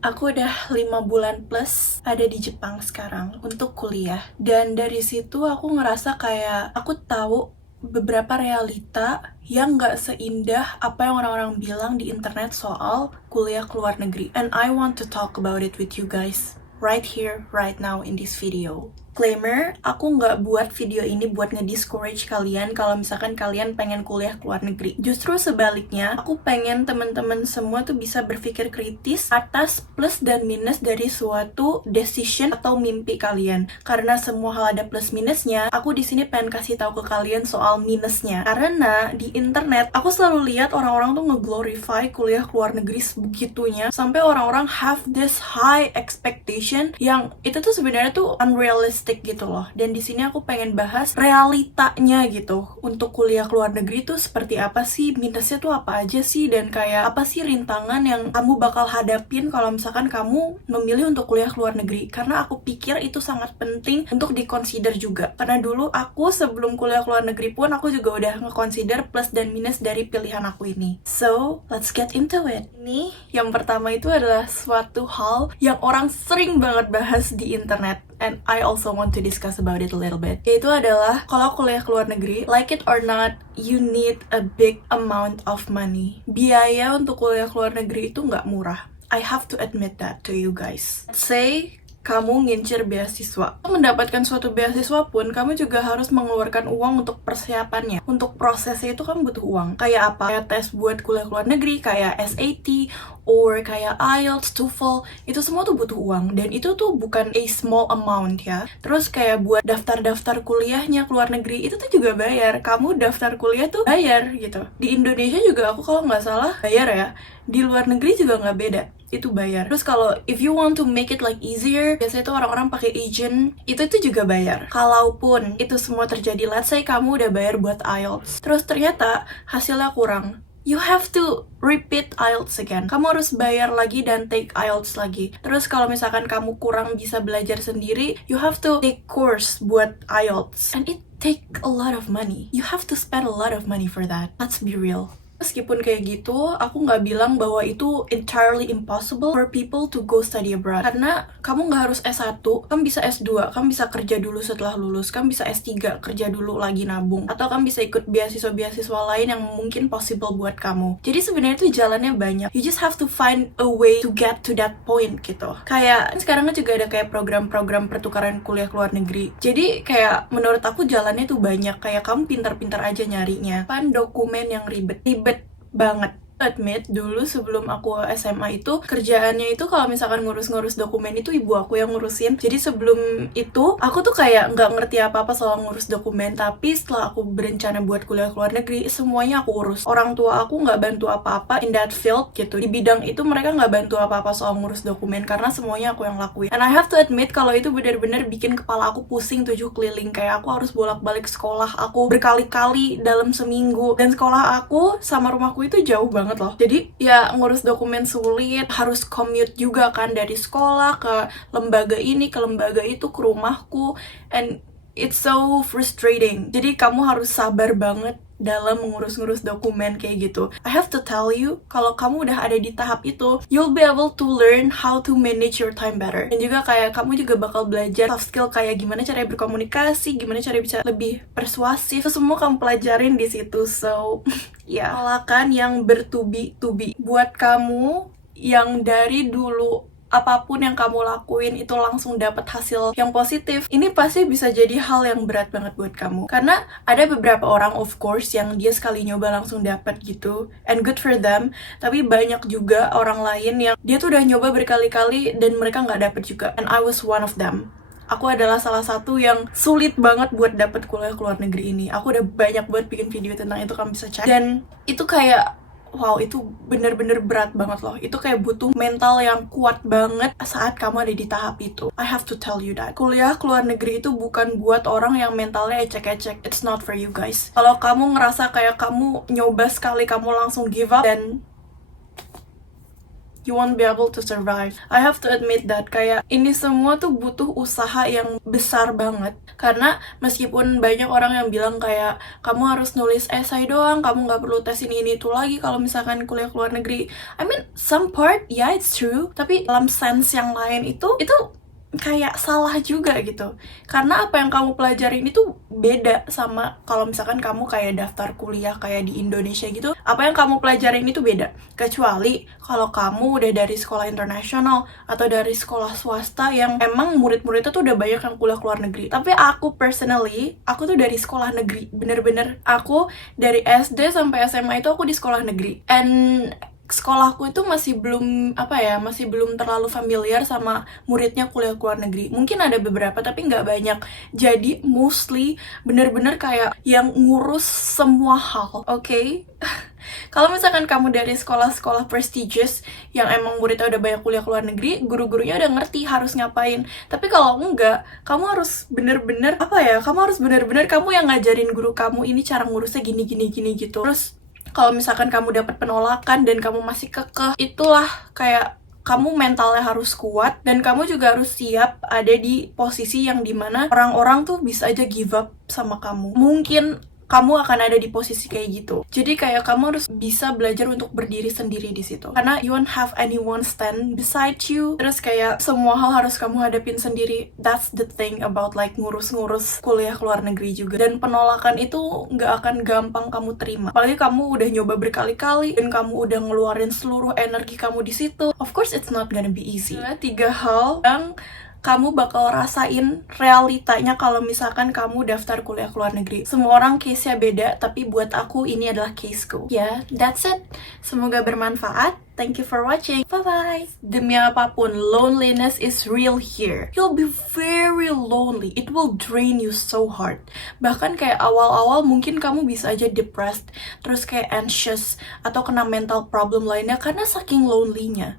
Aku udah 5 bulan plus ada di Jepang sekarang untuk kuliah. Dan dari situ aku ngerasa kayak aku tahu beberapa realita yang gak seindah apa yang orang-orang bilang di internet soal kuliah ke luar negeri. And I want to talk about it with you guys right here, right now in this video. Disclaimer, aku nggak buat video ini buat nge-discourage kalian kalau misalkan kalian pengen kuliah ke luar negeri. Justru sebaliknya, aku pengen teman-teman semua tuh bisa berpikir kritis atas plus dan minus dari suatu decision atau mimpi kalian. Karena semua hal ada plus minusnya, aku di sini pengen kasih tahu ke kalian soal minusnya. Karena di internet, aku selalu lihat orang-orang tuh nge-glorify kuliah ke luar negeri sebegitunya, sampai orang-orang have this high expectation yang itu tuh sebenarnya tuh unrealistic gitu loh. Dan di sini aku pengen bahas realitanya gitu untuk kuliah ke luar negeri tuh seperti apa sih, minusnya tuh apa aja sih, dan kayak apa sih rintangan yang kamu bakal hadapin kalau misalkan kamu memilih untuk kuliah ke luar negeri. Karena aku pikir itu sangat penting untuk dikonsider juga. Karena dulu aku sebelum kuliah ke luar negeri pun aku juga udah nge-consider plus dan minus dari pilihan aku ini. So, let's get into it. Ini yang pertama itu adalah suatu hal yang orang sering banget bahas di internet, and I also want to discuss about it a little bit. Yaitu adalah kalau kuliah ke luar negeri, like it or not, you need a big amount of money. Biaya untuk kuliah ke luar negeri itu nggak murah. I have to admit that to you guys. Let's say kamu ngincer beasiswa. Untuk mendapatkan suatu beasiswa pun, kamu juga harus mengeluarkan uang untuk persiapannya. Untuk prosesnya itu kamu butuh uang. Kayak apa? Kayak tes buat kuliah ke luar negeri, kayak SAT, or kayak IELTS, TOEFL, itu semua tuh butuh uang. Dan itu tuh bukan a small amount ya. Terus kayak buat daftar-daftar kuliahnya ke luar negeri, itu tuh juga bayar. Kamu daftar kuliah tuh bayar gitu. Di Indonesia juga aku kalau nggak salah bayar ya. Di luar negeri juga nggak beda, itu bayar. Terus kalau if you want to make it like easier, biasanya tuh orang-orang pakai agent, itu juga bayar. Kalaupun itu semua terjadi, let's say kamu udah bayar buat IELTS, terus ternyata hasilnya kurang, you have to repeat IELTS again. Kamu harus bayar lagi dan take IELTS lagi. Terus kalau misalkan kamu kurang bisa belajar sendiri, you have to take course buat IELTS. And it take a lot of money. You have to spend a lot of money for that. Let's be real. Meskipun kayak gitu, aku nggak bilang bahwa itu entirely impossible for people to go study abroad. Karena kamu nggak harus S1, kamu bisa S2, kamu bisa kerja dulu setelah lulus, kamu bisa S3, kerja dulu lagi nabung. Atau kamu bisa ikut beasiswa-beasiswa lain yang mungkin possible buat kamu. Jadi sebenarnya itu jalannya banyak. You just have to find a way to get to that point gitu. Kayak sekarang juga ada kayak program-program pertukaran kuliah ke luar negeri. Jadi kayak menurut aku jalannya tuh banyak. Kayak kamu pintar-pintar aja nyarinya. Kan dokumen yang ribet banget. Admit, dulu sebelum aku SMA itu, kerjaannya itu kalau misalkan ngurus-ngurus dokumen itu ibu aku yang ngurusin. Jadi sebelum itu, aku tuh kayak nggak ngerti apa-apa soal ngurus dokumen. Tapi setelah aku berencana buat kuliah ke luar negeri, semuanya aku urus. Orang tua aku nggak bantu apa-apa in that field gitu. Di bidang itu mereka nggak bantu apa-apa soal ngurus dokumen, karena semuanya aku yang lakuin. And I have to admit, kalau itu benar-benar bikin kepala aku pusing 7 keliling. Kayak aku harus bolak-balik sekolah aku berkali-kali dalam seminggu. Dan sekolah aku sama rumahku itu jauh banget loh. Jadi ya ngurus dokumen sulit, harus commute juga kan dari sekolah ke lembaga ini, ke lembaga itu, ke rumahku, and it's so frustrating. Jadi kamu harus sabar banget dalam mengurus-ngurus dokumen kayak gitu. I have to tell you, kalau kamu udah ada di tahap itu, you'll be able to learn how to manage your time better. Dan juga kayak kamu juga bakal belajar soft skill kayak gimana cara berkomunikasi, gimana cara bisa lebih persuasif. Itu semua kamu pelajarin di situ. So, ya, lakukan yang bertubi-tubi. Buat kamu yang dari dulu apapun yang kamu lakuin itu langsung dapat hasil yang positif, ini pasti bisa jadi hal yang berat banget buat kamu. Karena ada beberapa orang of course yang dia sekali nyoba langsung dapat gitu, and good for them. Tapi banyak juga orang lain yang dia tuh udah nyoba berkali-kali dan mereka nggak dapet juga, and I was one of them. Aku adalah salah satu yang sulit banget buat dapet kuliah ke luar negeri ini. Aku udah banyak buat bikin video tentang itu, kamu bisa cek. Dan itu kayak wow, itu bener-bener berat banget loh. Itu kayak butuh mental yang kuat banget saat kamu ada di tahap itu. I have to tell you that. Kuliah ke luar negeri itu bukan buat orang yang mentalnya ecek-ecek. It's not for you guys. Kalau kamu ngerasa kayak kamu nyoba sekali, kamu langsung give up, then you won't be able to survive. I have to admit that kayak ini semua tuh butuh usaha yang besar banget. Karena meskipun banyak orang yang bilang kayak kamu harus nulis esai doang, kamu nggak perlu tes ini itu lagi kalau misalkan kuliah ke luar negeri. I mean, some part, yeah it's true. Tapi dalam sense yang lain itu kayak salah juga gitu. Karena apa yang kamu pelajarin itu beda sama kalau misalkan kamu kayak daftar kuliah kayak di Indonesia gitu. Apa yang kamu pelajarin itu beda. Kecuali kalau kamu udah dari sekolah internasional atau dari sekolah swasta yang emang murid-muridnya tuh udah banyak yang kuliah ke luar negeri. Tapi aku personally, aku tuh dari sekolah negeri. Bener-bener aku dari SD sampai SMA itu aku di sekolah negeri. And sekolahku itu masih belum terlalu familiar sama muridnya kuliah ke luar negeri. Mungkin ada beberapa tapi nggak banyak. Jadi mostly bener-bener kayak yang ngurus semua hal, oke? Kalau misalkan kamu dari sekolah-sekolah prestigious yang emang muridnya udah banyak kuliah ke luar negeri, guru-gurunya udah ngerti harus ngapain. Tapi kalau enggak, kamu harus bener-bener kamu yang ngajarin guru kamu ini cara ngurusnya gini gitu. Terus kalau misalkan kamu dapat penolakan dan kamu masih kekeh, itulah kayak kamu mentalnya harus kuat dan kamu juga harus siap ada di posisi yang dimana orang-orang tuh bisa aja give up sama kamu. Mungkin kamu akan ada di posisi kayak gitu. Jadi kayak kamu harus bisa belajar untuk berdiri sendiri di situ. Karena you won't have anyone stand beside you. Terus kayak semua hal harus kamu hadapin sendiri. That's the thing about like ngurus-ngurus kuliah ke luar negeri juga. Dan penolakan itu nggak akan gampang kamu terima. Apalagi kamu udah nyoba berkali-kali dan kamu udah ngeluarin seluruh energi kamu di situ. Of course it's not gonna be easy. Nah, 3 hal yang kamu bakal rasain realitanya kalau misalkan kamu daftar kuliah ke luar negeri. Semua orang case-nya beda, tapi buat aku ini adalah caseku. Ya, that's it. Semoga bermanfaat. Thank you for watching. Bye-bye. Demi apapun, loneliness is real here. You'll be very lonely. It will drain you so hard. Bahkan kayak awal-awal mungkin kamu bisa aja depressed, terus kayak anxious, atau kena mental problem lainnya karena saking lonely-nya.